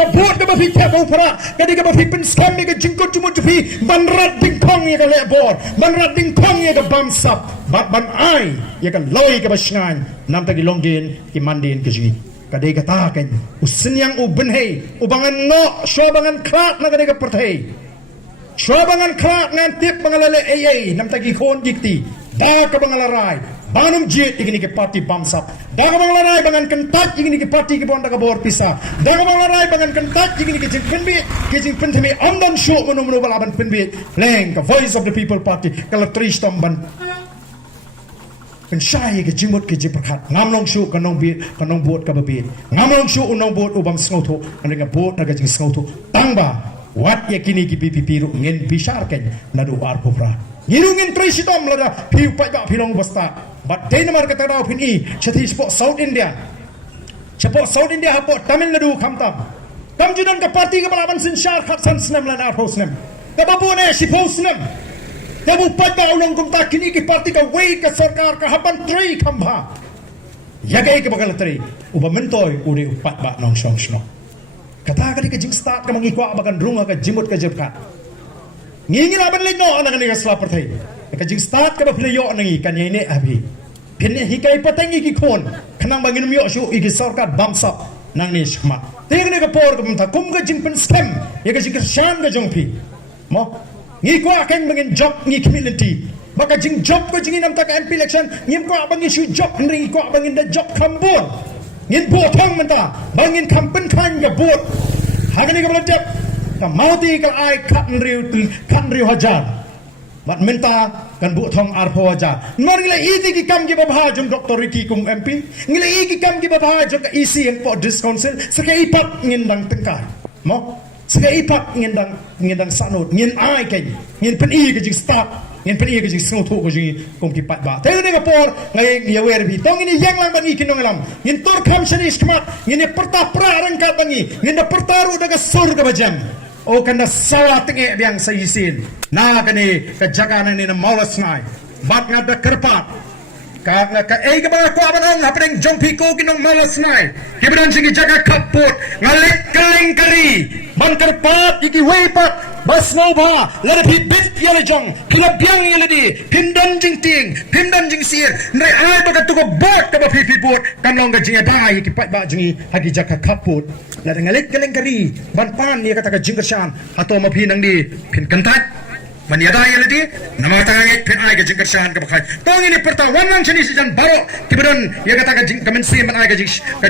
kabut ka bafi ka para kadi ka bafi pen scam ka jingkot cuma tupi banrat dingkong ya ka lebor banrat dingkong ya ka bamsap ban ai ya ka loi ka basngan nam tagi longdin ki mandin ka ji kadi ka taken usinyang ubenhei ubangan no shobangan krat na kadi ka perthei shobangan krat ngan tip bangalale ai nam tagi kon dikti ba ka bangalarai banum jit igini ke parti bamsap daga bangalarai bangan kentat igini ke parti ke bonda ka bor pisa daga bangalarai bangan kentat igini ke jing penthemi amdan show menu balaban penbi leng ka voice of the people party kala tristom ban pensyai ke jimut ke jiprakat ngamlong shu kanong bi kanong bot ka babit ngamlong shu unong bot ubam sngoto andeng bot naga jing sngoto tangba wat yakini ki PPP ru ngin bisar ken nadu ar popra ngirungin tristom lada piu pa ba pilong basta but Denmark kata rau pini chati sport South India hapo Tamil Nadu kamtam kam judan ka parti ka balaban sin shar khat san snem lan ar posnem ka babu ne si posnem ka bu pa ba ulong kumta kini ki parti ka wei ka sarkar ka haban tri khamba yagai ka bakal tri uba mentoy uri upat ba nong song shno kata ka di ka jing start ka mangikwa bakan runga ka jimut ka jebka ngingin aban leno anak ni ka slapper thai ka jing start ka ba phleyo nangi kan yene abi pinne hikai patengi ki khon khanang bangin myo shu iki sarkar bamsap nang ni shma tengne ka por ka mta kum ka jing pen scam ye ka jing sham ka jongpi mo ngi ko akeng bangin job ngi community maka jing job ko jing nam ta ka MP election ngim ko bangin shu job ngi ko bangin da job kambon ngin botang menta bangin kampen kan ya bot hagani ka belajap ka mauti ka ai kan riu hajar mat minta kan bu thong arpo hajar mar ngila iti ki kam ki babha jong Dr. Ricky kum MP ngila iki kam ki babha jong ka EC and for this council saka ipat ngindang tengkar mo saka ipat ngindang sanot ngin ai ken ngin pen i ka jing start ngin pen i ka jing snot ko jing kum ki pat ba te ne ka por ngai yawer bi tong ini yang lang bangi kinong lam ngin tor kam shani skmat ngin perta pra rangka bangi ngin pertaru daga sur ka bajam o kanda sawa tinge biang sa isin na kani kajakanan ni na malas nai bat nga da kerpat ka ei ka ba ko abanong hapeng jongpi ko kinong malas nai kibran singi jaga kaput ngalik kaling kari ban kerpat iki weipat bas nova lada pi bit yala jong kila biang yala di pindan jing ting pindan jing sir nai ai ba ka tu ko bot ka ba pi bot kan long ga jing dai iki pat ba jing hagi jaga kaput lada ngalik kaling kari ban pan ni kata ka jing kersan atau mapi nang di pin kentat man yada yala di namata ngit pin ai ga jing kersan ka bakai tong ini pertawan nang chini sijan baro kibran ya kata ka jing kamen si man ai ga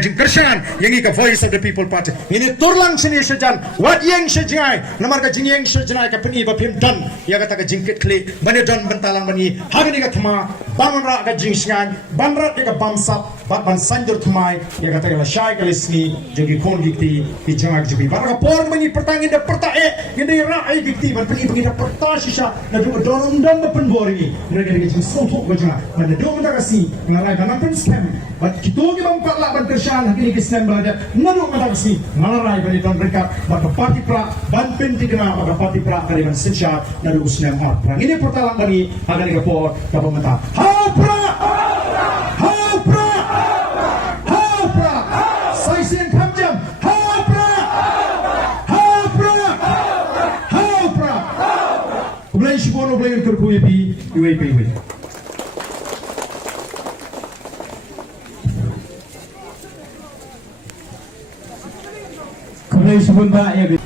jing kersan yang ka voice of the people party ini turlang sini sijan wat yang sejai namar ka jing yang sejai ka pini ba pim dan ya kata ka jing kle bani don bentalang bani hagani ka thama bangra ka jing sngan banrat ka bamsap ban sanjur thmai ya kata ka shai ka lisni jogi kon gikti ki jangak jibi baraka por bani pertangin da pertae ngini rai gikti ban pini bani da perta shisha na du don ba pen bori mereka ni jing so thok gajang man do ta ka si ngalai ban pen scam bat kito ki bang patla ban tershan hagini ki scam bala nanu ka ka si ngalarai bani don mereka bat parti pra ban pen tikna bat parti pra kali ban sensha na du usnem art ini pertalang bani hagani ka por ka pemeta ha pra Saisian kamjam hapra Kulai shibono blay kerku yepi UAP we Kulai shibon ba ya